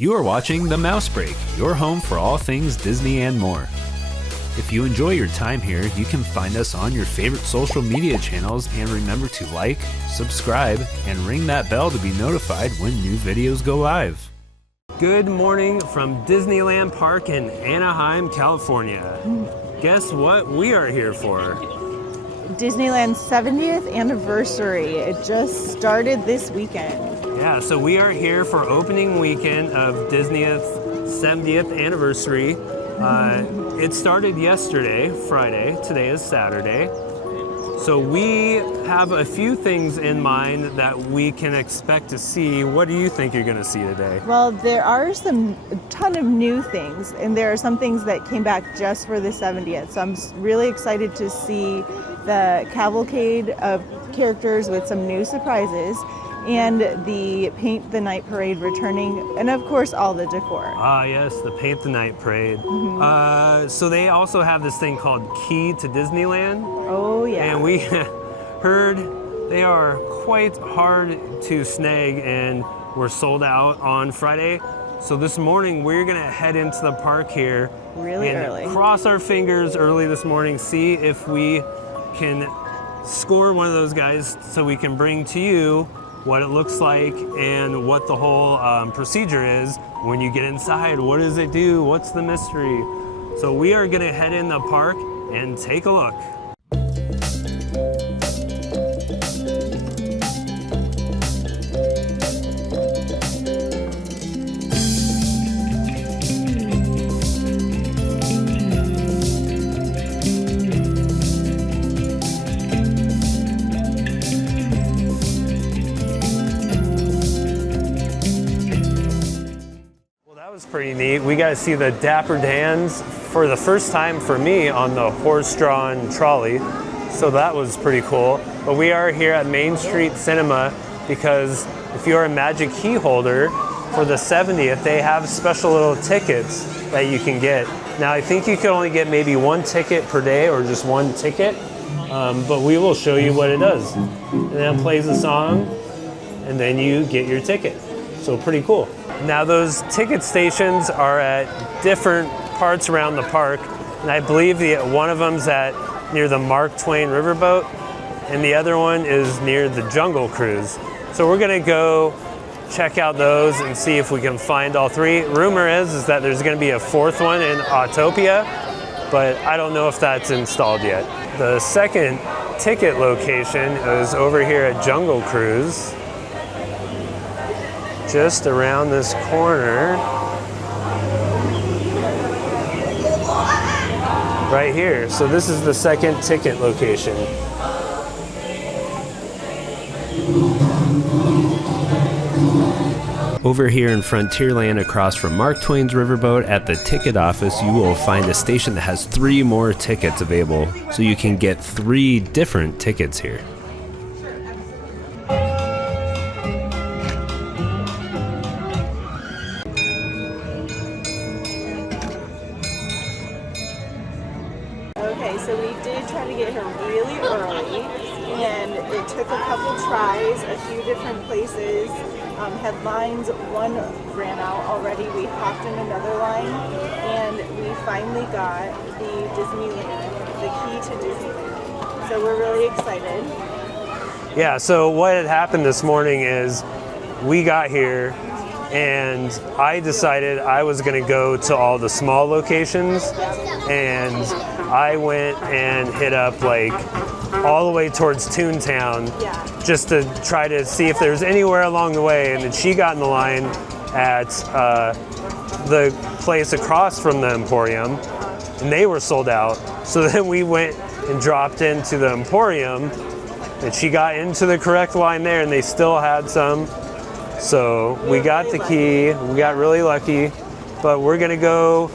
You are watching The Mouse Break, your home for all things Disney and more. If you enjoy your time here, you can find us on your favorite social media channels, and remember to like, subscribe, and ring that bell to be notified when new videos go live. Good morning from Disneyland Park in Anaheim, California. Guess what we are here for? Disneyland's 70th anniversary. It just started this weekend. Yeah, so we are here for opening weekend of Disney's 70th anniversary. It started yesterday, Friday. Today is Saturday. So we have a few things in mind that we can expect to see. What do you think you're going to see today? Well, there are a ton of new things, and there are some things that came back just for the 70th. So I'm really excited to see the cavalcade of characters with some new surprises, and the Paint the Night Parade returning, and of course all the decor. Ah, yes, the Paint the Night Parade. So they also have this thing called Key to Disneyland. Oh yeah. And we heard they are quite hard to snag and were sold out on Friday. So this morning we're gonna head into the park here really early. Cross our fingers early this morning, see if we can score one of those guys so we can bring to you what it looks like and what the whole procedure is when you get inside. What does it do? What's the mystery? So we are gonna head in the park and take a look. Pretty neat. We got to see the Dapper Dans for the first time for me on the horse-drawn trolley, so that was pretty cool. But we are here at Main Street Cinema because if you're a Magic Key holder for the 70th, they have special little tickets that you can get. Now I think you can only get maybe one ticket per day or just one ticket, but we will show you what it does. And then it plays a song and then you get your ticket. So pretty cool. Now those ticket stations are at different parts around the park, and I believe one of them's near the Mark Twain Riverboat, and the other one is near the Jungle Cruise. So we're gonna go check out those and see if we can find all three. Rumor is that there's gonna be a fourth one in Autopia, but I don't know if that's installed yet. The second ticket location is over here at Jungle Cruise, just around this corner, right here. So this is the second ticket location. Over here in Frontierland, across from Mark Twain's Riverboat, at the ticket office, you will find a station that has 3 more tickets available, so you can get 3 different tickets here. So we did try to get here really early, and it took a couple tries, a few different places, had lines. One ran out already. We hopped in another line, and we finally got the Key to Disneyland. So we're really excited. Yeah, so what had happened this morning is we got here and I decided I was gonna go to all the small locations, and I went and hit up like all the way towards Toontown just to try to see if there's anywhere along the way, and then she got in the line at the place across from the Emporium, and they were sold out. So then we went and dropped into the Emporium, and she got into the correct line there, and they still had some. So we got the key, we got really lucky, but we're gonna go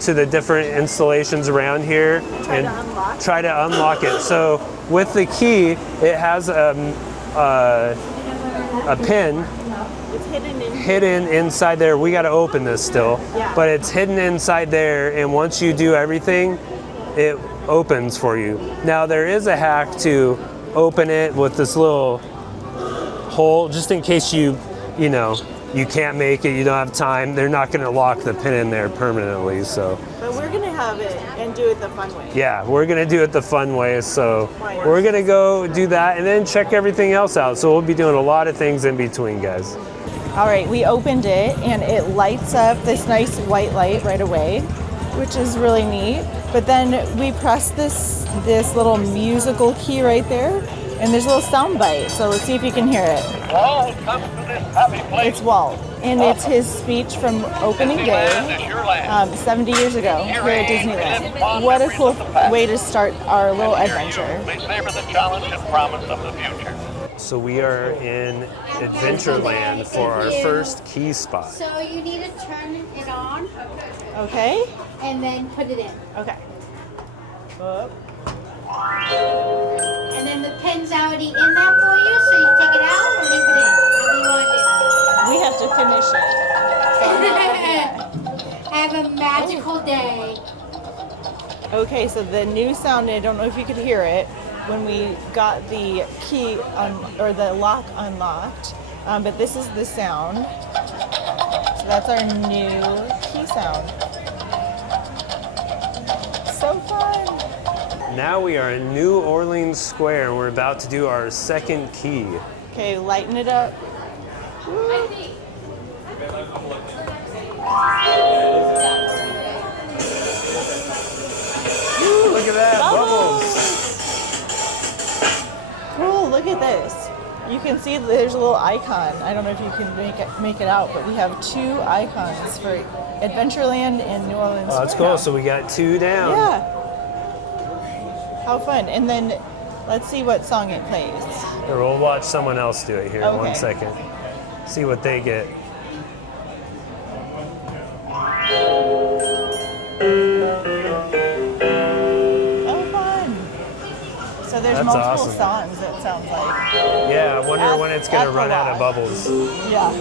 to the different installations around here and try to unlock it. So with the key, it has a pin hidden inside there. We gotta open this still, but it's hidden inside there, and once you do everything, it opens for you. Now there is a hack to open it with this little hole, just in case you you can't make it, you don't have time, they're not going to lock the pin in there permanently. So, But we're gonna have it and do it the fun way. yeah, we're going to do it the fun way. So Why not? we're going to go do that and then check everything else out. So we'll be doing a lot of things in between, guys. All right, we opened it and it lights up this nice white light right away, which is really neat. But then we press this little musical key right there, and there's a little sound bite. So let's see if you can hear it. Walt comes to this happy place. It's Walt, and it's his speech from opening day, Disneyland is your land. 70 years ago here at Disneyland. What a cool way to start our little adventure. May savor the challenge and promise of the future. So we are in Adventureland for our first key spot. So you need to turn it on Okay? and then put it in. Okay. And then the pin's already in there for you, so you take it out and leave it in. However you want We have to finish it. to do. Have a magical day. Okay, so the new sound, I don't know if you could hear it, when we got the key or the lock unlocked, but this is the sound. So that's our new key sound. So fun. Now we are in New Orleans Square and we're about to do our second key. Okay, lighten it up. Ooh, look at that, bubbles. Cool, look at this. You can see there's a little icon. I don't know if you can make it out, but we have two icons for Adventureland and New Orleans. Oh, that's Square. cool. So we got two down. Yeah. How fun. And then let's see what song it plays. Here, we'll watch someone else do it here. Okay. 1 second. See what they get. Oh, fun. So there's That's multiple awesome. songs, it sounds like. Yeah, I wonder At- when it's going at to the run out of lock. bubbles. Yeah.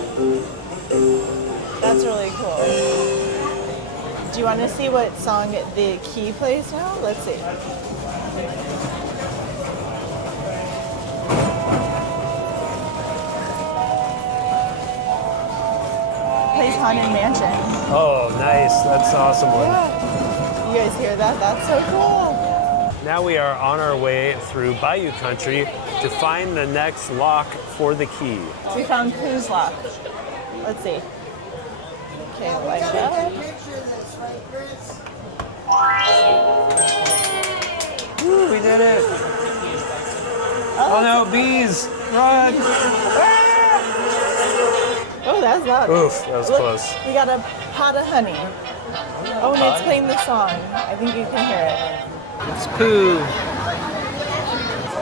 That's really cool. Do you want to see what song the key plays now? Let's see. Plays Haunted Mansion. Oh, nice. That's an awesome one. Yeah. You guys hear that? That's so cool. Now we are on our way through Bayou Country to find the next lock for the key. So we found Pooh's Lock. Let's see. Okay, light it up. Woo, we did it. Oh no, bees! Run! Oh, that's loud. Oof, that was Look, close. we got a pot of honey. Oh, and it's playing the song. I think you can hear it. It's Pooh.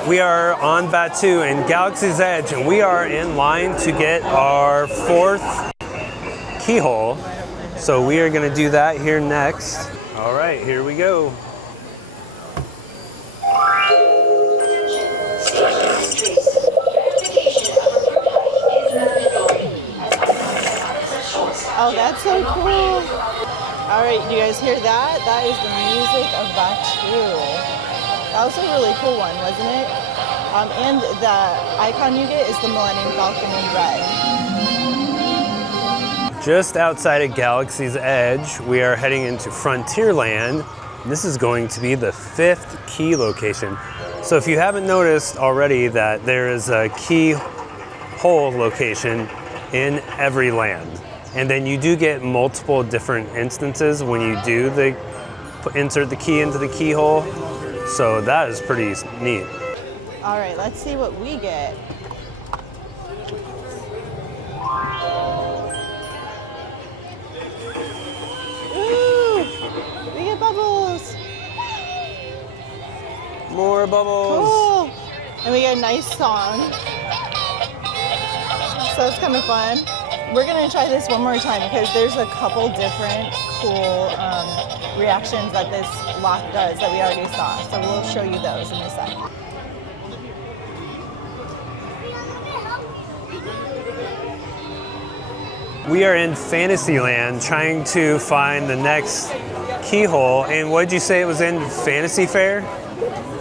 We are on Batu in Galaxy's Edge, and we are in line to get our fourth keyhole. So we are going to do that here next. All right, here we go. Oh, that's so cool. All right, you guys hear that? That is the music of Batu. That was a really cool one, wasn't it? And the icon you get is the Millennium Falcon in red. Just outside of Galaxy's Edge, we are heading into Frontierland. This is going to be the fifth key location. So if you haven't noticed already that there is a keyhole location in every land. And then you do get multiple different instances when you do insert the key into the keyhole. So that is pretty neat. All right, let's see what we get. Ooh, we get bubbles. More bubbles. Cool. And we get a nice song. So it's kind of fun. We're gonna try this one more time because there's a couple different cool reactions that this lock does that we already saw. So we'll show you those in a sec. We are in Fantasyland trying to find the next keyhole. And what did you say it was in? Fantasy Fair?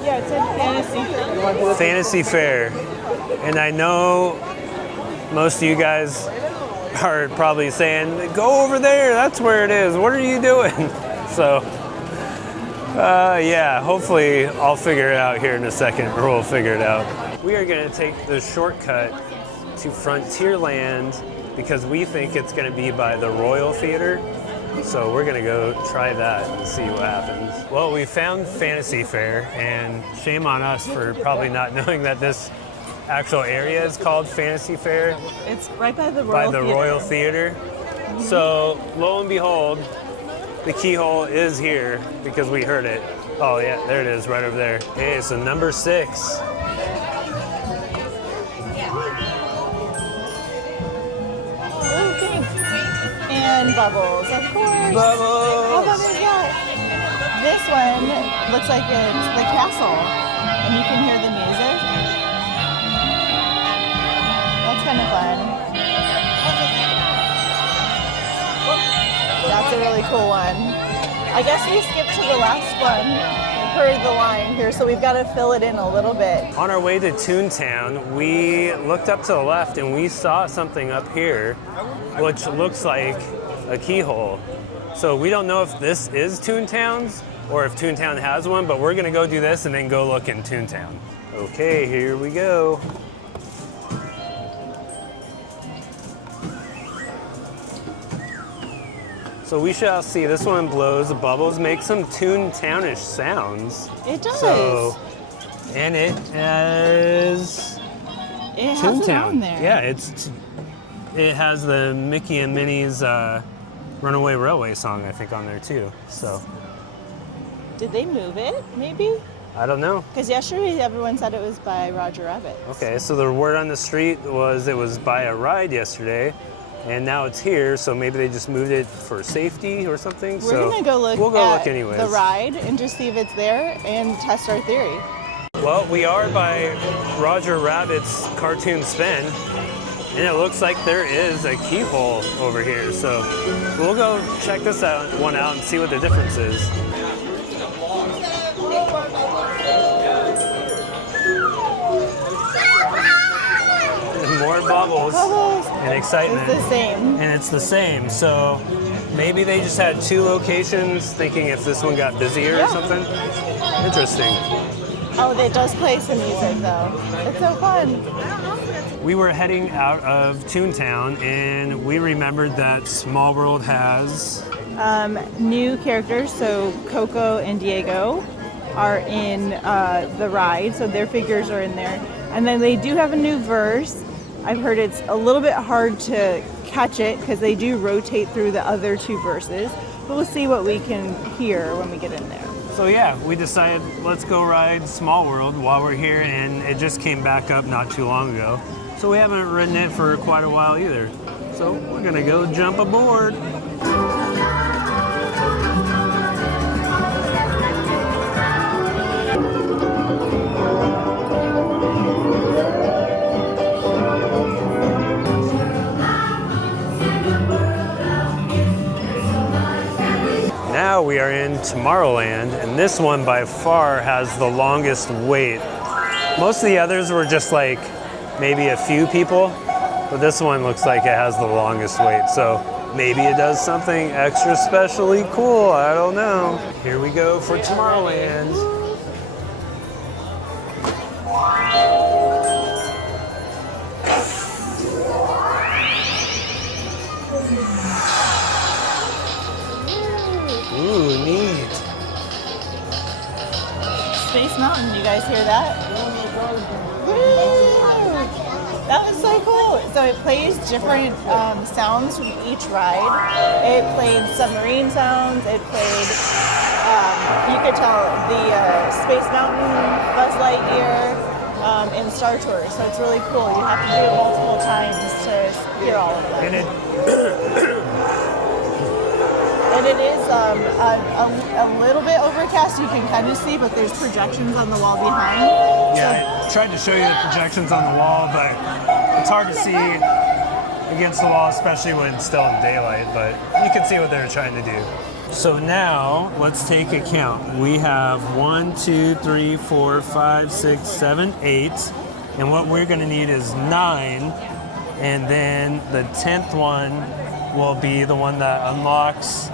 Yeah, it's in Fantasy. Fantasy Fair. And I know most of you guys are probably saying, go over there, that's where it is. What are you doing? So, yeah, hopefully I'll figure it out here in a second, or we'll figure it out. We are gonna take the shortcut to Frontierland because we think it's gonna be by the Royal Theater. So we're gonna go try that and see what happens. Well, we found Fantasy Fair, and shame on us for probably not knowing that this actual area is called Fantasy Fair. It's right by the Royal Theater. Royal Theater. So lo and behold, the keyhole is here because we heard it. Oh yeah, there it is, right over there. Okay, so number 6. And Bubbles, of course. Bubbles! How about that? This one looks like it's the castle, and you can hear the music. That's kind of fun. That's a really cool one. I guess we skipped to the last one per the line here, so we've got to fill it in a little bit. On our way to Toontown, we looked up to the left and we saw something up here, which looks like a keyhole. So we don't know if this is Toontown's or if Toontown has one, but we're gonna go do this and then go look in Toontown. Okay, here we go. So we shall see. This one blows bubbles, makes some Toontownish sounds. It does. So, and it has it on there. Yeah, it has the Mickey and Minnie's Runaway Railway song, I think, on there too. So, did they move it? Maybe. I don't know. Because yesterday everyone said it was by Roger Rabbit. Okay, so the word on the street was it was by a ride yesterday, and now it's here. So maybe they just moved it for safety or something. We're gonna go look. We'll go at look anyways. The ride and just see if it's there and test our theory. Well, we are by Roger Rabbit's Cartoon Spin, and it looks like there is a keyhole over here. So we'll go check this one out and see what the difference is. More bubbles and excitement. It's the same. And it's the same. So maybe they just had 2 locations, thinking if this one got busier or something. Interesting. Oh, it does play some music though. It's so fun. We were heading out of Toontown, and we remembered that Small World has new characters. So Coco and Diego are in the ride, so their figures are in there. And then they do have a new verse. I've heard it's a little bit hard to catch it because they do rotate through the other 2 verses. But we'll see what we can hear when we get in there. So yeah, we decided let's go ride Small World while we're here, and it just came back up not too long ago. So we haven't ridden it for quite a while either. So we're gonna go jump aboard. Now we are in Tomorrowland, and this one by far has the longest wait. Most of the others were just like maybe a few people, but this one looks like it has the longest wait. So maybe it does something extra specially cool, I don't know. Here we go for Tomorrowland. Ooh, neat. Space Mountain, you guys hear that? Woo! That was so cool. So it plays different sounds from each ride. It played submarine sounds. It played, you could tell, the Space Mountain, Buzz Lightyear, and Star Tours. So it's really cool. You have to do it multiple times to hear all of them. And it is a little bit overcast, you can kind of see, but there's projections on the wall behind. Yeah, I tried to show you the projections on the wall, but it's hard to see against the wall, especially when it's still in daylight, but you can see what they're trying to do. So now, let's take a count. We have 1, 2, 3, 4, 5, 6, 7, 8, and what we're gonna need is 9 And then the 10th one will be the one that unlocks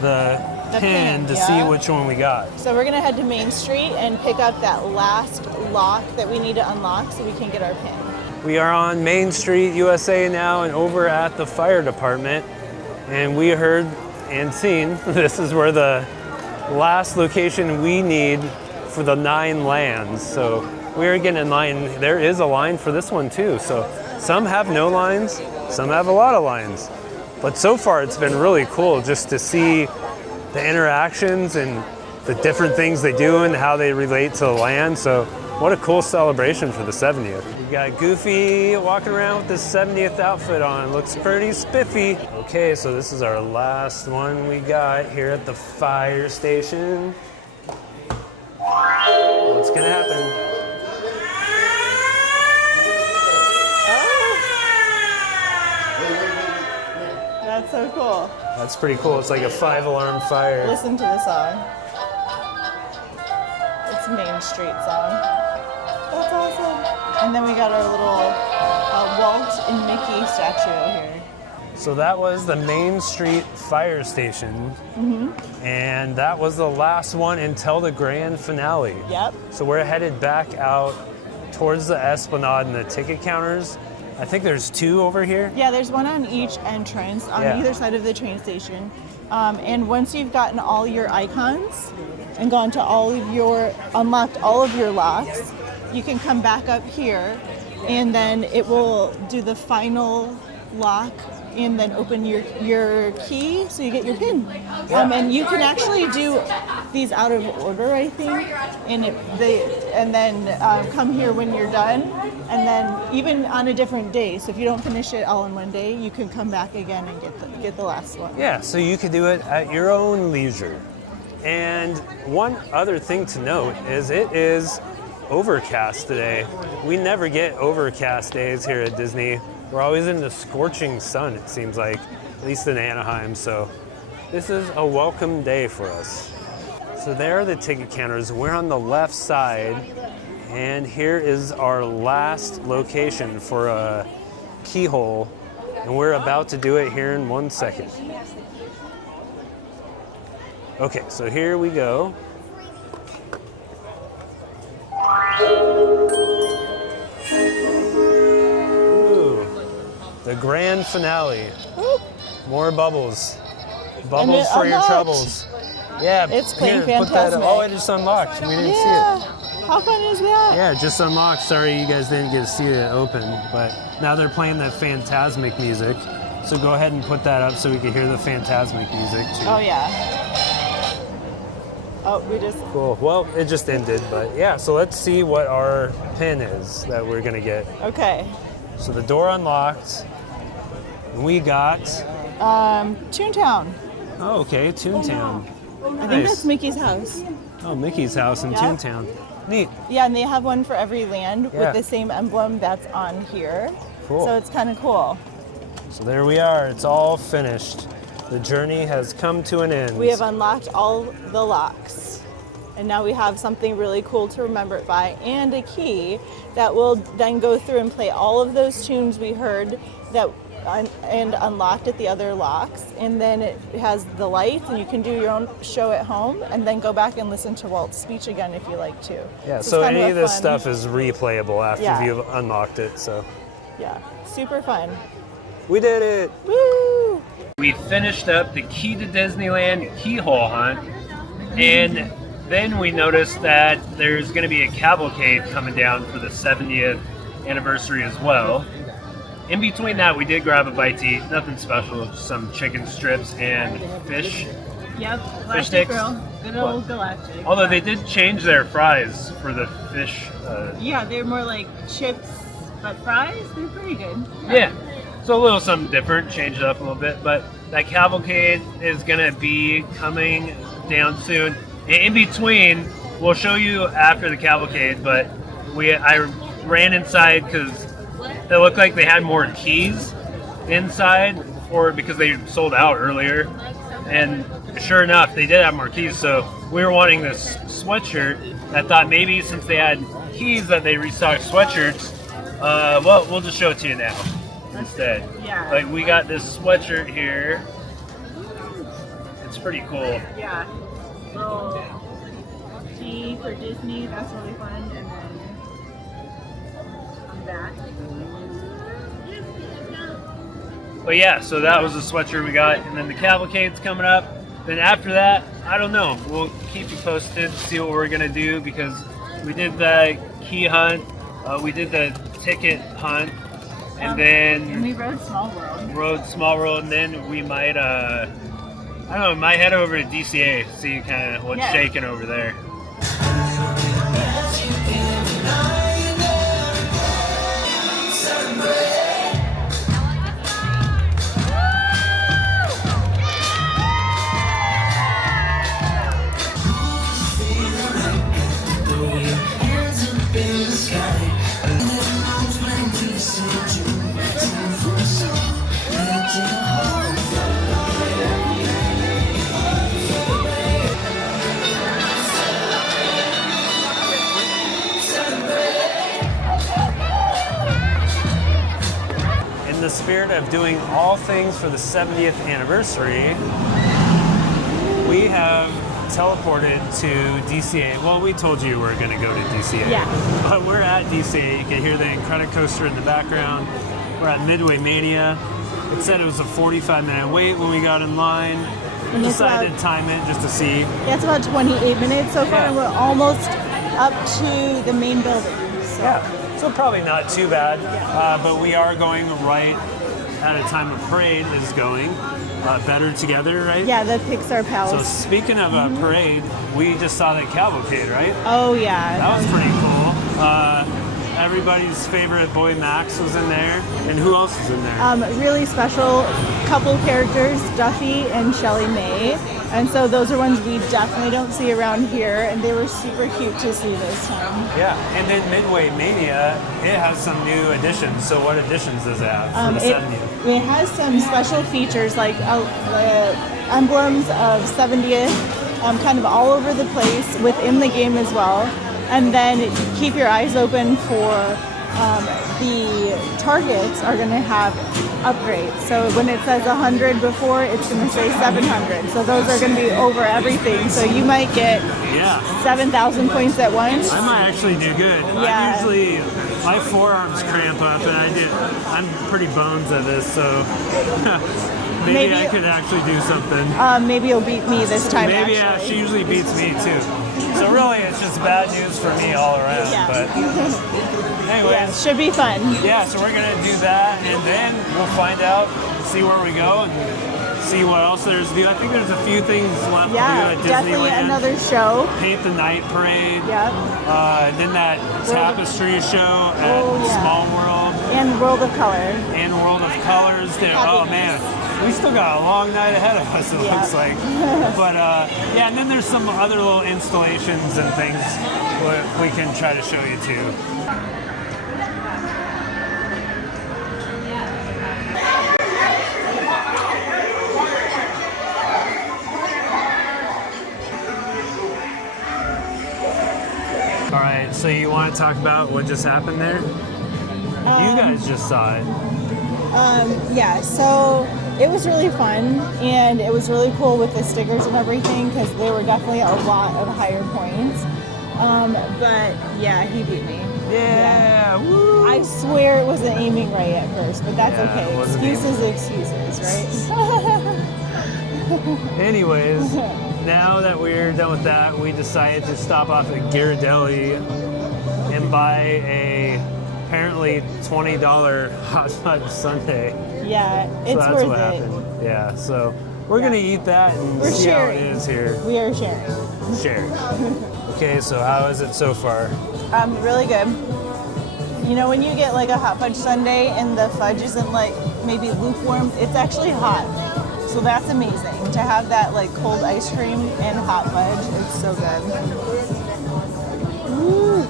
the pin to see which one we got. So we're gonna head to Main Street and pick up that last lock that we need to unlock so we can get our pin. We are on Main Street, USA now, and over at the fire department. And we heard and seen this is where the last location we need for the 9 lands. So we're getting in line. There is a line for this one too. So some have no lines, some have a lot of lines. But so far it's been really cool just to see the interactions and the different things they do and how they relate to the land. So what a cool celebration for the 70th. We got Goofy walking around with his 70th outfit on. Looks pretty spiffy. Okay, so this is our last one we got here at the fire station. What's gonna happen? Oh. That's so cool. That's pretty cool. It's like a 5-alarm fire. Listen to the song. It's Main Street song. That's awesome. And then we got our little Walt and Mickey statue here. So that was the Main Street fire station. And that was the last one until the grand finale. Yep. So we're headed back out towards the Esplanade and the ticket counters. I think there's 2 over here. Yeah, there's one on each entrance on either side of the train station. And once you've gotten all your icons and gone to unlocked all of your locks, you can come back up here and then it will do the final lock and then open your key so you get your pin. And you can actually do these out of order, I think, and then come here when you're done, and then even on a different day. So if you don't finish it all in one day, you can come back again and get the last one. Yeah, so you could do it at your own leisure. And one other thing to note is it is overcast today. We never get overcast days here at Disney. We're always in the scorching sun, it seems like, at least in Anaheim. So this is a welcome day for us. So there are the ticket counters. We're on the left side, and here is our last location for a keyhole, and we're about to do it here in 1 second. Okay, so here we go. The grand finale. Whoop. More bubbles. Bubbles for your unlocked. troubles. Yeah, It's playing put that up. Fantasmic. Oh, it just unlocked. We didn't see it. How fun is that? Yeah, it just unlocked. Sorry you guys didn't get to see it open, but now they're playing that Fantasmic music. So go ahead and put that up so we can hear the Fantasmic music too. Oh, yeah. Oh, we just... Cool. Well, it just ended, but yeah, so let's see what our pin is that we're gonna get. Okay. So the door unlocked. We got... Toontown. Oh, okay, Toontown. I think that's Mickey's house. Oh, Mickey's house in Yeah. Toontown. Neat. Yeah, and they have one for every land Yeah. with the same emblem that's on here. Cool. So it's kind of cool. So there we are. It's all finished. The journey has come to an end. We have unlocked all the locks. And now we have something really cool to remember it by and a key that will then go through and play all of those tunes we heard and unlocked at the other locks. And then it has the lights and you can do your own show at home and then go back and listen to Walt's speech again if you like to. Yeah, it's so kind any a of this fun- stuff is replayable after Yeah. you've unlocked it, so. Yeah, super fun. We did it! Woo! We finished up the Key to Disneyland keyhole hunt, and then we noticed that there's going to be a cavalcade coming down for the 70th anniversary as well. In between that, we did grab a bite to eat. Nothing special, just some chicken strips and fish. Yep, Fish sticks. Good old galactic. Although they did change their fries for the fish. Yeah, they're more like chips, but fries, they're pretty good. Yeah, so a little something different, change it up a little bit. But that cavalcade is going to be coming down soon. In between, we'll show you after the cavalcade, but I ran inside because it looked like they had more keys inside because they sold out earlier. And sure enough, they did have more keys, so we were wanting this sweatshirt. I thought maybe since they had keys that they restocked sweatshirts, Well, we'll just show it to you now instead. Yeah. Like we got this sweatshirt here. It's pretty cool. Yeah. Little G for Disney, that's really fun. And then on the back. But yeah, so that was the sweatshirt we got, and then the cavalcade's coming up. Then after that, I don't know. We'll keep you posted, see what we're gonna do, because we did the key hunt, we did the ticket hunt, and then we rode Small World. and then we might, I don't know, might head over to DCA, see kind of what's shaking over there. In the spirit of doing all things for the 70th anniversary, we have teleported to DCA. Well, we told you we're going to go to DCA. Yeah. But we're at DCA. You can hear the Incredicoaster in the background. We're at Midway Mania. It said it was a 45-minute wait when we got in line. And Decided to time it just to see. Yeah, it's about 28 minutes so far, Yeah. and we're almost up to the main building. So. Yeah, so probably not too bad. But we are going right at a time of parade is going. Better Together, right? Yeah, the Pixar So Palace. speaking of a parade, we just saw the cavalcade, right? Oh yeah. That was pretty cool. Everybody's favorite boy Max was in there, and who else is in there? Really special couple characters, Duffy and Shelly May. And so those are ones we definitely don't see around here, and they were super cute to see this time. Yeah, and then Midway Mania, it has some new additions. So what additions does it have for the 70th? It has some special features like emblems of 70th, kind of all over the place within the game as well. And then keep your eyes open for the targets are going to have upgrades. So when it says 100 before, it's going to say 700. So those are going to be over everything. So you might get 7,000 points at once. I might actually do good. Yeah. I usually, my forearms cramp up, and I'm pretty bones at this, so maybe I could actually do something. Maybe you'll beat me this time. Maybe actually. she usually beats me too. So really, it's just bad news for me all around. Yeah. But anyways, Yeah, should be fun. yeah. So we're gonna do that, and then we'll find out, see where we go, and see what else there's to do. I think there's a few things left Yeah, to do at definitely Disneyland. another show. Paint the Night Parade. Yep. Then that tapestry show at Oh, yeah. Small World And World of Color. and World of Colors. There. Oh man, we still got a long night ahead of us. It Yeah. looks like. But yeah, and then there's some other little installations and things we can try to show you too. All right, so you want to talk about what just happened there? You guys just saw it. Yeah, so it was really fun, and it was really cool with the stickers and everything because they were definitely a lot of higher points. But yeah, he beat me. Yeah, woo! I swear it wasn't aiming right at first, but that's Yeah, it okay. wasn't Excuses, right? Anyways, now that we're done with that, we decided to stop off at Ghirardelli and buy a apparently $20 hot fudge sundae. Yeah, So it's that's worth what it. happened. Yeah, so we're gonna eat that and We're see sharing. how it is here. We are sharing. Share. Okay, so how is it so far? Really good. You know, when you get like a hot fudge sundae and the fudge isn't like maybe lukewarm, it's actually hot. So that's amazing. To have that like cold ice cream and hot fudge, it's so good. Woo.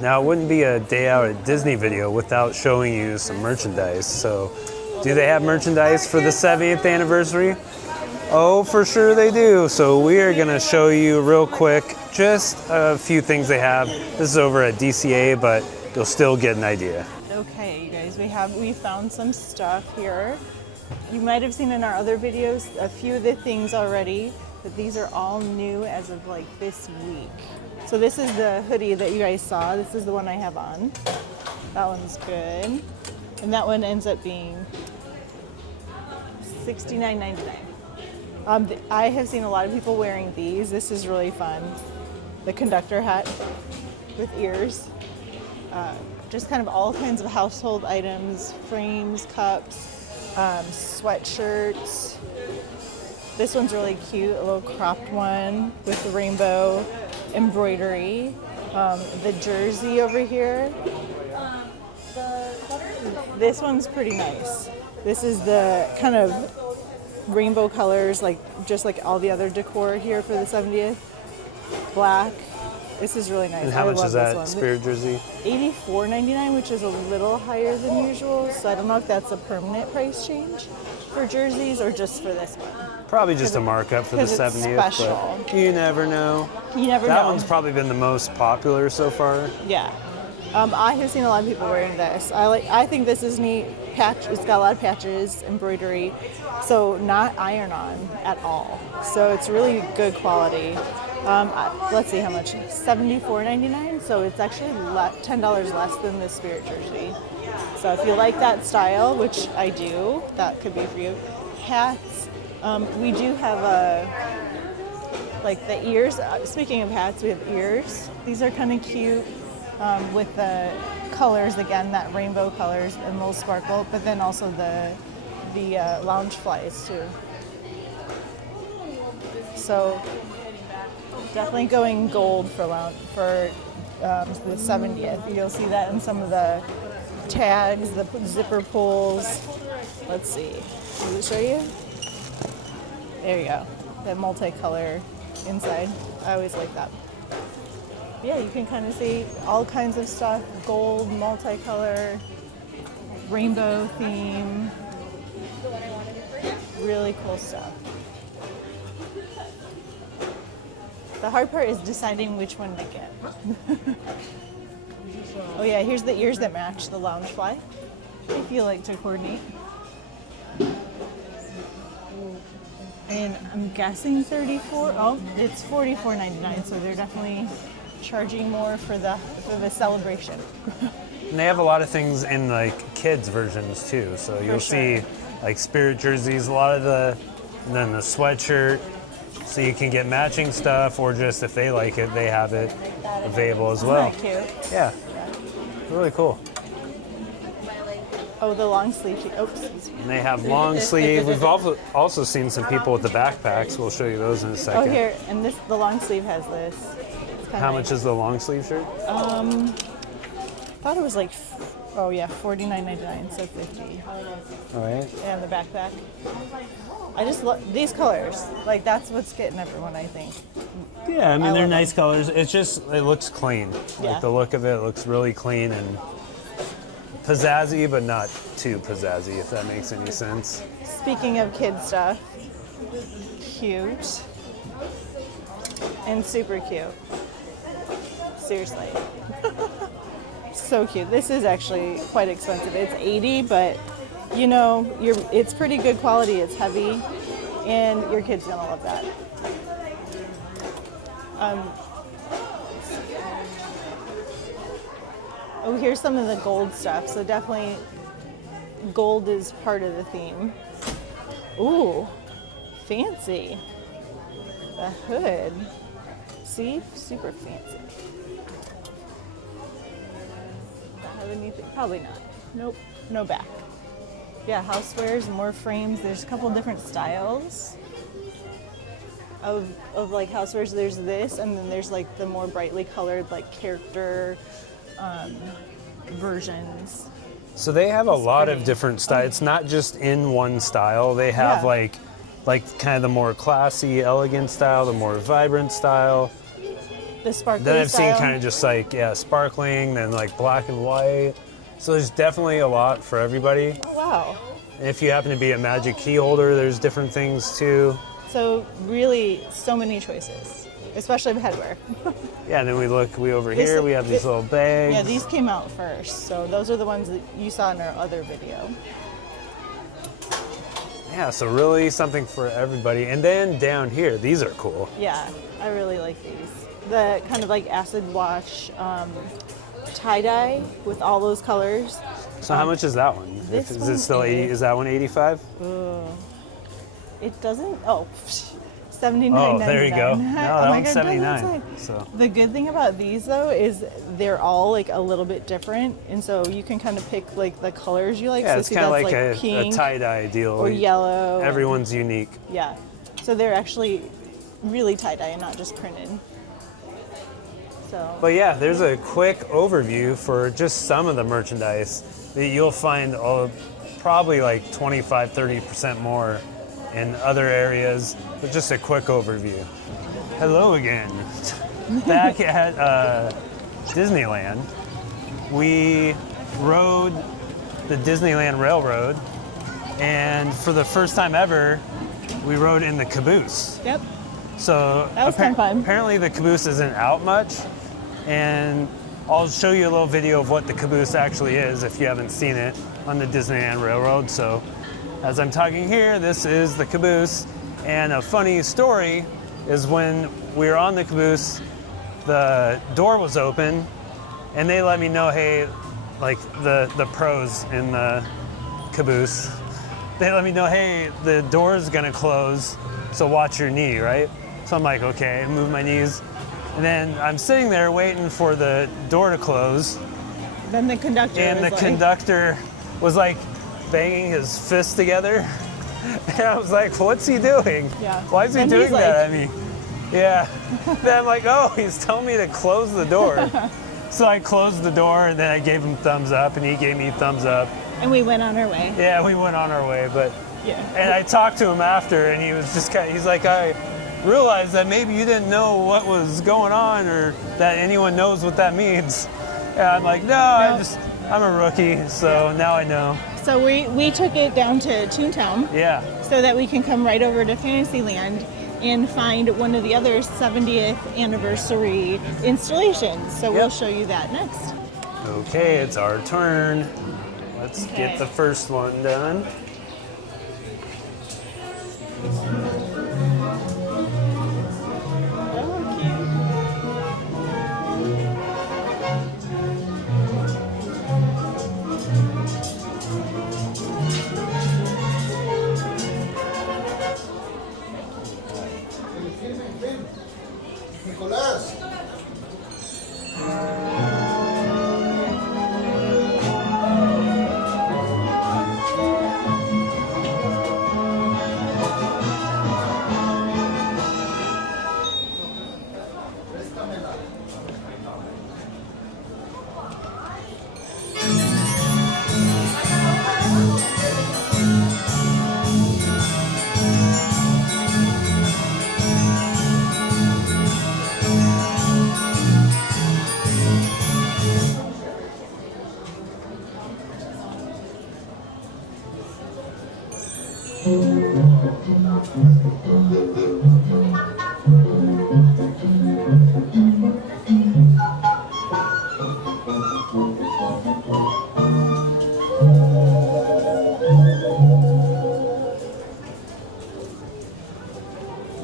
Now, it wouldn't be a day out at Disney video without showing you some merchandise. So, do they have merchandise for the 70th anniversary? Oh, for sure they do. So we are gonna show you real quick just a few things they have. This is over at DCA, but you'll still get an idea. Okay, you guys, we found some stuff here. You might have seen in our other videos a few of the things already, but these are all new as of like this week. So this is the hoodie that you guys saw. This is the one I have on. That one's good. And that one ends up being $69.99. I have seen a lot of people wearing these. This is really fun. The conductor hat with ears. Just kind of all kinds of household items, frames, cups, sweatshirts. This one's really cute, a little cropped one with the rainbow embroidery. The jersey over here. This one's pretty nice. This is the kind of rainbow colors, like just like all the other decor here for the 70th. Black. This is really nice. And how much is that one. Spirit jersey? $84.99, which is a little higher than usual. So I don't know if that's a permanent price change for jerseys or just for this one. Probably just a markup for the 70th. Special. But you never know. You never know. That one's probably been the most popular so far. Yeah. I have seen a lot of people wearing this. I think this is neat. It's got a lot of patches, embroidery, so not iron-on at all. So it's really good quality. Let's see how much. $74.99. So it's actually $10 less than the Spirit jersey. So if you like that style, which I do, that could be for you. Hats. We do have like the ears. Speaking of hats, we have ears. These are kind of cute. With the colors, again, that rainbow colors and little sparkle, but then also the lounge flies too. So definitely going gold for the 70th. You'll see that in some of the tags, the zipper pulls. Let's see. Does it show you? There you go. That multicolor inside. I always like that. Yeah, you can kind of see all kinds of stuff, gold, multicolor, rainbow theme, really cool stuff. The hard part is deciding which one to get. Oh yeah, here's the ears that match the lounge fly, if you like to coordinate. And I'm guessing 34, oh, it's $44.99, so they're definitely charging more for the celebration. And they have a lot of things in like kids versions too. So you'll see like Spirit jerseys, a lot of and then the sweatshirt. So you can get matching stuff, or just if they like it, they have it available as well. Isn't that cute? Yeah. Really cool. Oh, the long sleeve. Oops. And they have long sleeve. We've also seen some people with the backpacks. We'll show you those in a second. Oh, here, and the long sleeve has this. How much is the long sleeve shirt? I thought it was like, oh yeah, $49.99, so $50. All right. And the backpack. I just love these colors. Like that's what's getting everyone, I think. Yeah, I mean they're nice colors. It's just it looks clean. Yeah. Like the look of it looks really clean and pizzazzy, but not too pizzazzy, if that makes any sense. Speaking of kid stuff, cute and super cute. Seriously. So cute. This is actually quite expensive. It's $80, but you know, it's pretty good quality. It's heavy, and your kid's gonna love that. Oh, here's some of the gold stuff. So definitely, gold is part of the theme. Ooh, fancy. The hood. See, super fancy. Have anything? Probably not. Nope, no back. Yeah, housewares, more frames. There's a couple different styles of like housewares. There's this, and then there's like the more brightly colored like character versions. So they have a lot of different styles. It's not just in one style. They have like kind of the more classy, elegant style, the more vibrant style. The sparkly Then I've style. seen kind of just like, sparkling, then like black and white. So there's definitely a lot for everybody. Oh, wow. And if you happen to be a magic key holder, there's different things too. So really, so many choices. especially headwear. Yeah, and then we over here, we have these little bags. Yeah, these came out first. So those are the ones that you saw in our other video. Yeah, so really something for everybody. And then down here, these are cool. Yeah, I really like these. The kind of like acid wash tie-dye with all those colors. So how much is that one? This Is one it still 80? Is that one 85? It doesn't, $79.99. Oh, there you go. No, that one's God, 79. So the good thing about these though is they're all like a little bit different, and so you can kind of pick like the colors you like. yeah, so it's see, kind of that's like a pink tie-dye deal. or yellow. Everyone's unique. Yeah, so they're actually really tie-dye and not just printed. So. But yeah, there's a quick overview for just some of the merchandise that you'll find probably like 25-30% more in other areas, but just a quick overview. Hello again. Back at Disneyland, we rode the Disneyland Railroad, and for the first time ever, we rode in the caboose. Yep. So That was kind of fun. apparently the caboose isn't out much, and I'll show you a little video of what the caboose actually is if you haven't seen it on the Disneyland Railroad. So as I'm talking here, this is the caboose, and a funny story is when we were on the caboose, the door was open, and they let me know, hey, like the pros in the caboose, they let me know, hey, the door's gonna close, so watch your knee, right? So I'm like, okay, move my knees. And then I'm sitting there waiting for the door to close. Then the conductor And the was conductor was like banging his fists together. And I was like, what's he doing? Yeah. Why is he Then doing he's that like- at me? Yeah. Then I'm like, oh, he's telling me to close the door. So I closed the door, and then I gave him thumbs up, and he gave me thumbs up. and we went on our way. Yeah, we went on our way, but Yeah. and I talked to him after, and he was just he's like, I realized that maybe you didn't know what was going on or that anyone knows what that means. And I'm like, no, I'm a rookie, so now I know. So we took it down to Toontown Yeah. so that we can come right over to Fantasyland and find one of the other 70th anniversary installations. So we'll Yep. show you that next. Okay, it's our turn. Let's get the first one done. Oh, cute. Nicolás.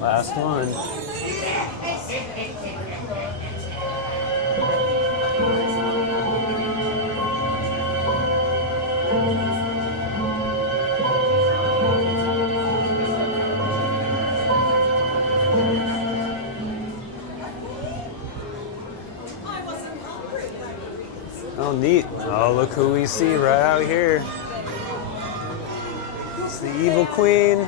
Last one. Oh, neat. Oh, look who we see right out here. It's the evil queen.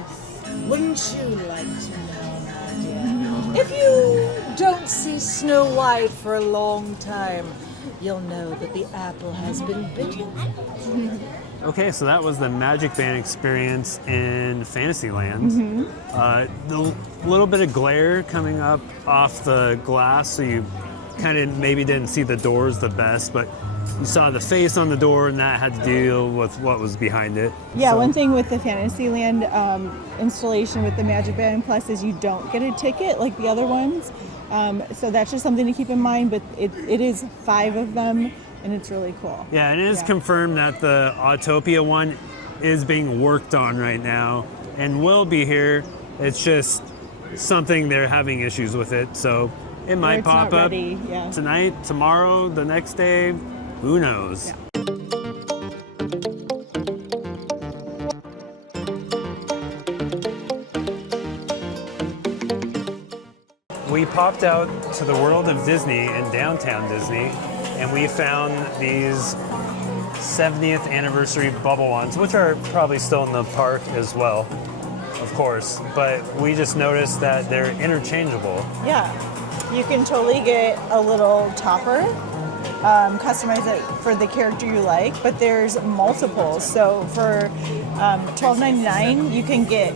Wouldn't you like to know, Nadia? If you don't see Snow White for a long time, you'll know that the apple has been bitten. Okay, so that was the Magic Band experience in Fantasyland. The little bit of glare coming up off the glass, so you kind of maybe didn't see the doors the best, but you saw the face on the door, and that had to deal with what was behind it. Yeah, So- one thing with the Fantasyland installation with the Magic Band Plus is you don't get a ticket like the other ones. So that's just something to keep in mind, but it is 5 of them, and it's really cool. Yeah, and it is confirmed that the Autopia one is being worked on right now and will be here. It's just something they're having issues with it, so it might it's pop not up ready, yeah. tonight, tomorrow, the next day. Who knows? Yeah. We popped out to the world of Disney in downtown Disney, and we found these 70th anniversary bubble ones, which are probably still in the park as well, of course. But we just noticed that they're interchangeable. Yeah, you can totally get a little topper, customize it for the character you like, but there's multiples. So for $12.99, you can get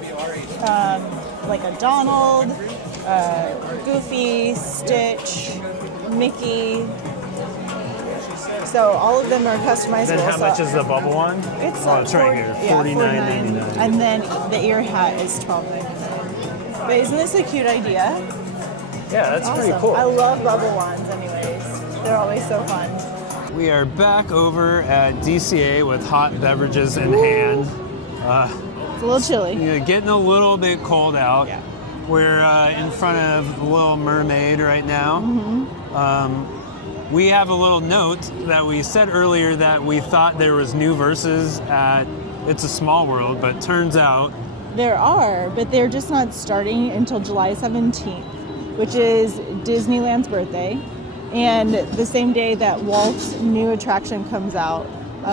like a Donald, Goofy, Stitch, Mickey. So all of them are customizable. Then how much is the bubble one? It's it's right here, $49.99. And then the ear hat is $12.99. But isn't this a cute idea? Yeah, that's Awesome. pretty cool. I love bubble wands anyways. They're always so fun. We are back over at DCA with hot beverages in hand. It's a little chilly. Getting a little bit cold out. Yeah. We're in front of the Little Mermaid right now. We have a little note that we said earlier that we thought there was new verses at It's a Small World, but turns out There are, but they're just not starting until July 17th, which is Disneyland's birthday, and the same day that Walt's new attraction comes out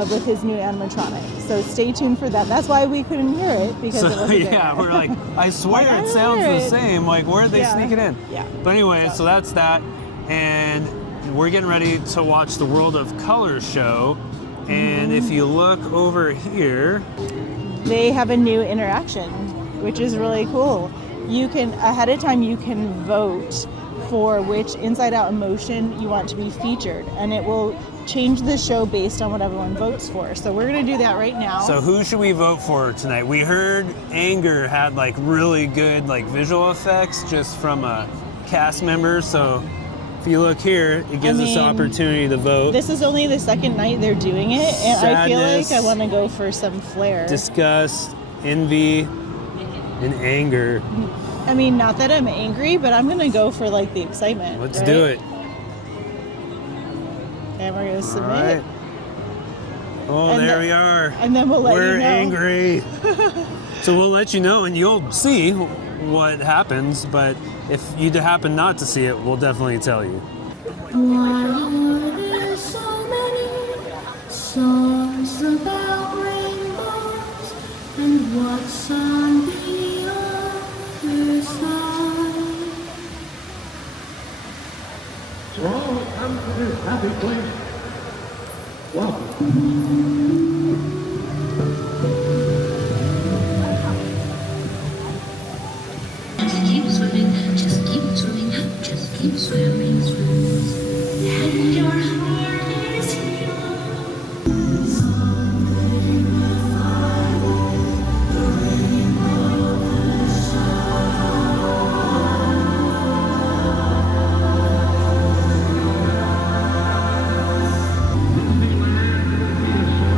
with his new animatronic. So stay tuned for that. That's why we couldn't hear it, because it wasn't there. we're like, I swear I it sounds hear the it. same. Like, where are they Yeah. sneaking in? Yeah. But anyway, so that's that, and we're getting ready to watch the World of Color show. And if you look over here, They have a new interaction, which is really cool. You can, ahead of time, you can vote for which Inside Out emotion you want to be featured, and it will change the show based on what everyone votes for. So we're going to do that right now. so who should we vote for tonight? We heard Anger had like really good like visual effects just from a cast member. So if you look here, it gives us the opportunity to vote. This is only the second night they're doing it, and I feel like Sadness. I want to go for some flair. Disgust, envy, and anger. I mean, not that I'm angry, but I'm going to go for like the excitement. Let's right? do it. And we're going to All submit. right. Oh, And there the- we are. And then we'll let We're you know. angry. So we'll let you know, and you'll see what happens. But if you happen not to see it, we'll definitely tell you. Why are there so many songs about rainbows, and what's on the other side? To all who come to this happy place, welcome. Just keep swimming, just keep swimming, just keep swimming, swimming. And your heart is young. Someday we'll find the rainbow will Disneyland is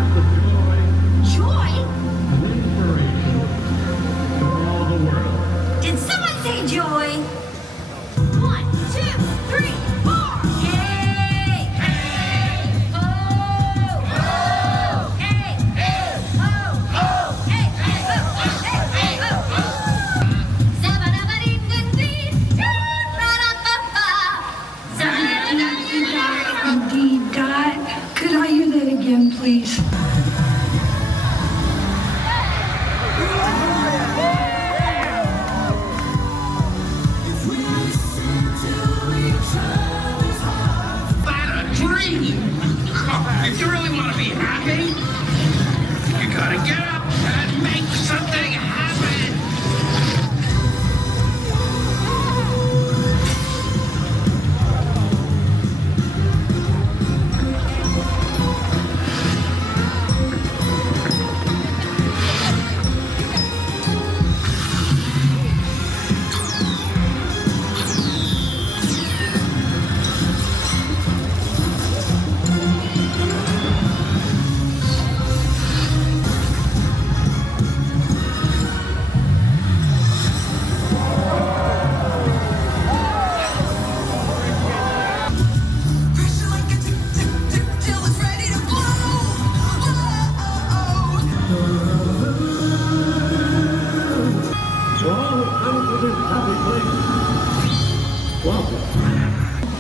To all who come to this happy place, welcome.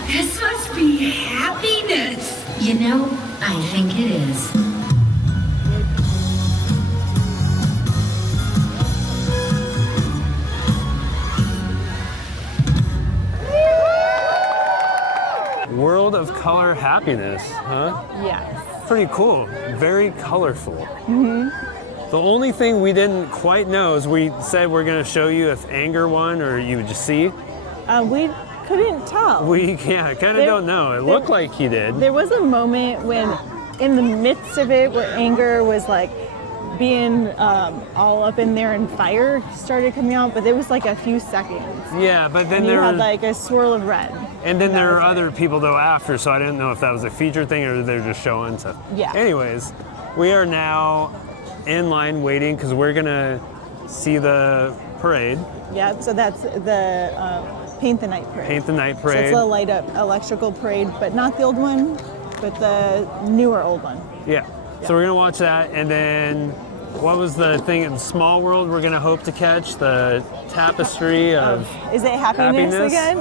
This must be happiness. You know, I think it is. World of color happiness, huh? Yes. Pretty cool. Very colorful. Mm-hmm. The only thing we didn't quite know is we said we're going to show you if anger won or you would just see. We couldn't tell. We kind of don't know. It looked like he did. There was a moment when, in the midst of it, where anger was like being all up in there and fire started coming out, but it was like a few seconds. Yeah, but then And you there had were, like a swirl of red. and then there that are was it. other people though after, so I didn't know if that was a feature thing or they're just showing stuff. Yeah. Anyways, we are now in line waiting because we're gonna see the parade, Yep, so that's the Paint the Night Parade. Paint the Night So Parade. it's a light up electrical parade, but not the old one, but the newer old one. Yeah. So we're gonna watch that, and then what was the thing in Small World we're gonna hope to catch? The tapestry of Is it happiness, Happiness? again?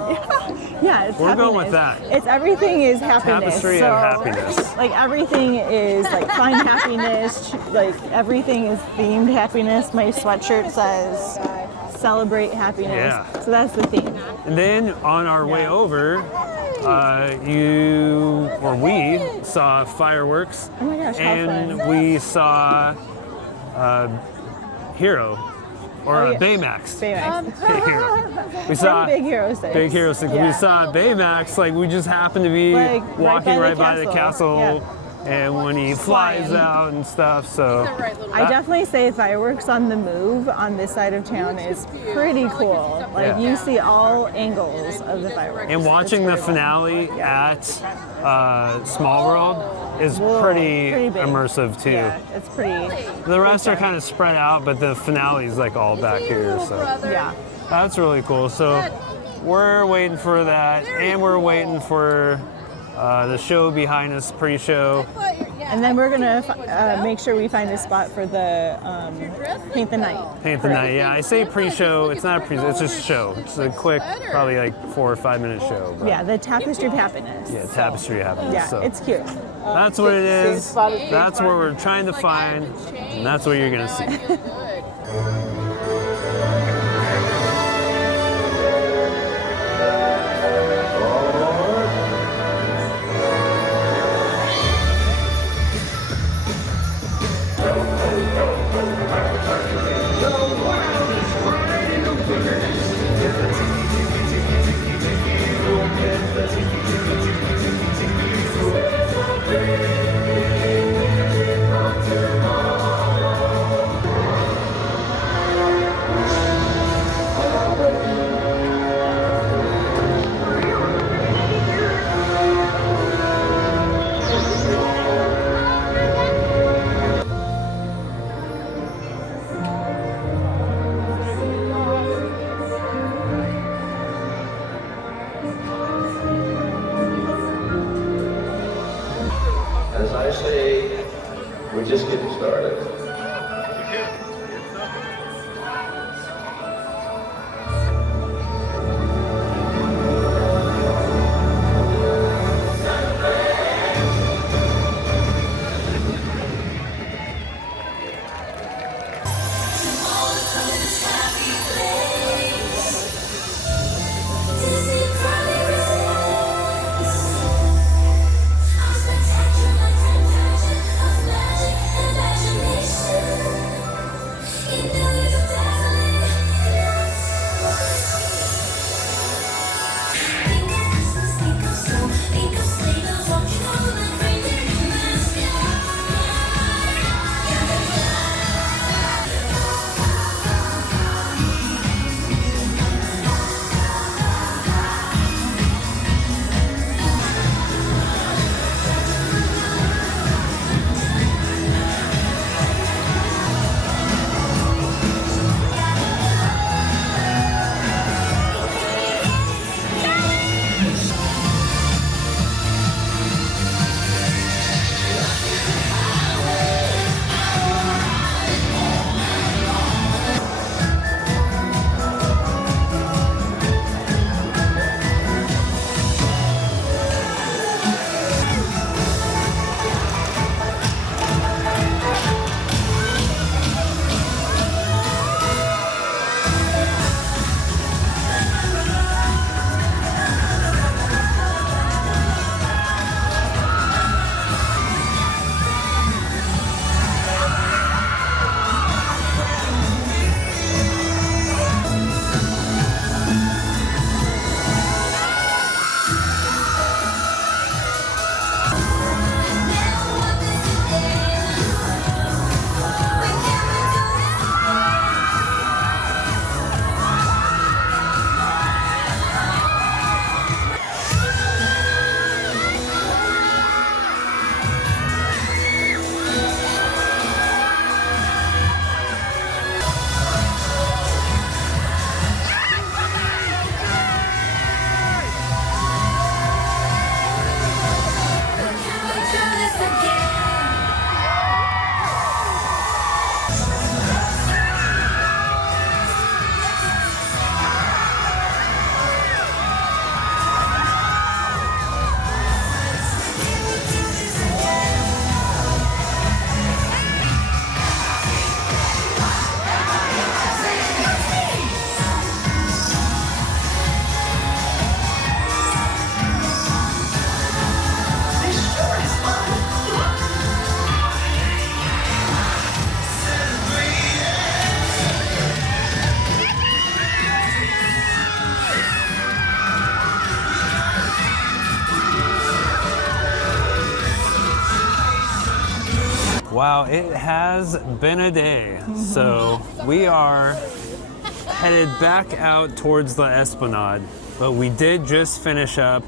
Yeah, it's We're happiness. going with that. It's everything is happiness. Tapestry so, of happiness. Like everything is like find happiness. Like everything is themed happiness. My sweatshirt says celebrate happiness. Yeah. So that's the theme. And then on our way Yeah. over, we saw fireworks, Oh my gosh, how and fun. we saw Hero or Oh, yeah. Baymax. Baymax. We saw Big Hero 6. Big Hero 6. We Yeah. saw Baymax, like we just happened to be Like, walking right right by the castle, Yeah. and when he flies Flying. out and stuff. So I definitely say fireworks on the move on this side of town is pretty cool. Like Yeah. you see all angles of the fireworks. and watching the It's pretty finale at Small World is Whoa, pretty pretty big. immersive too. Yeah, it's pretty. The rest are kind of spread out, but the finale is like all back here. So Yeah. that's really cool. So we're waiting for that, and we're waiting for the show behind us, pre-show. And then we're gonna make sure we find a spot for the Paint the Night. Paint the night. Yeah, I say pre-show. It's not a pre. It's just a show. It's a quick, probably like 4 or 5 minute show. But Yeah, the Tapestry of Happiness. yeah, tapestry happens. Yeah, so it's cute. that's what it is. That's what we're trying to find, and that's what you're gonna see. Wow, it has been a day. So we are headed back out towards the Esplanade, but we did just finish up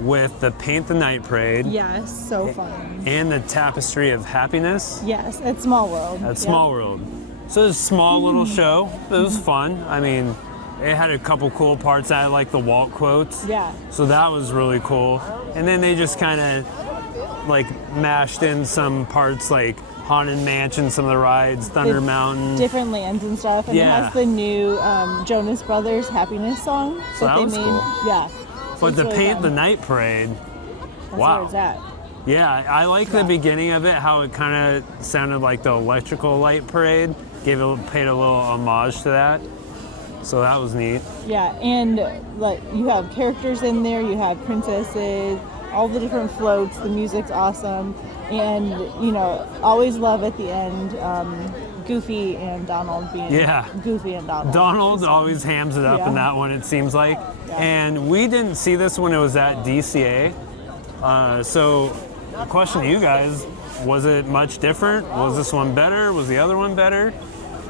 with the Paint the Night Parade Yes, so fun. and the Tapestry of Happiness Yes, at Small World. at Small World. So it's a small little show. It was fun. I mean, it had a couple cool parts. I like the Walt quotes. Yeah. So that was really cool. And then they just kind of like mashed in some parts like Haunted Mansion, some of the rides, Thunder With Mountain. Different lands and stuff. And Yeah. it has the new Jonas Brothers Happiness song So that was cool. Yeah. So But it's the really Paint fun. the Night Parade, That's wow. where it's at. Yeah, I like the beginning of it, how it kind of sounded like the electrical light parade. Paid a little homage to that. So that was neat. Yeah, and like you have characters in there, you have princesses, all the different floats, the music's awesome, and you know, always love at the end Goofy and Donald being Goofy and Donald. Donald always hams it up in that one, it seems like. Yeah. And we didn't see this when it was at DCA. So, question to you guys, was it much different? Was this one better? Was the other one better?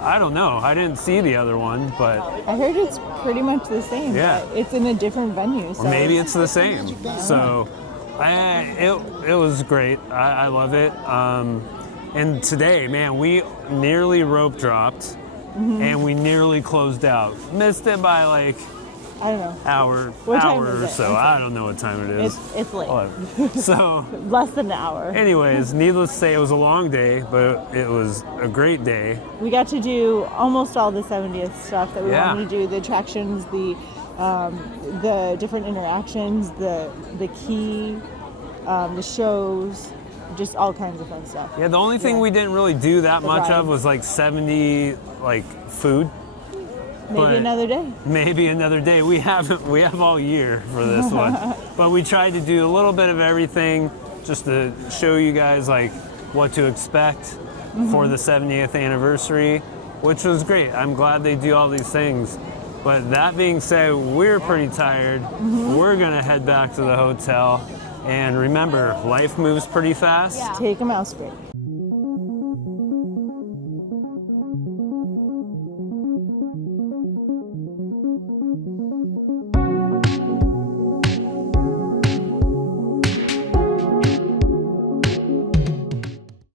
I don't know. I didn't see the other one, but I heard it's pretty much the same. Yeah. But it's in a different venue. So or maybe it's the same. So, it was great. I love it. And today, man, we nearly rope dropped, and we nearly closed out. Missed it by like I don't know. hour time is or it? so. I don't know what time it is. It's late. So, Less than an hour. anyways, needless to say, it was a long day, but it was a great day. We got to do almost all the 70th stuff that we Yeah. wanted to do. The attractions, the different interactions, the key, the shows, just all kinds of fun stuff. Yeah, the only thing Yeah. we didn't really do that much of rides. was like 70 like food. Maybe but another day. Maybe another day. We have all year for this one. But we tried to do a little bit of everything just to show you guys like what to expect for the 70th anniversary, which was great. I'm glad they do all these things. But that being said, we're pretty tired. We're gonna head back to the hotel. And remember, life moves pretty fast. Take a mouse break.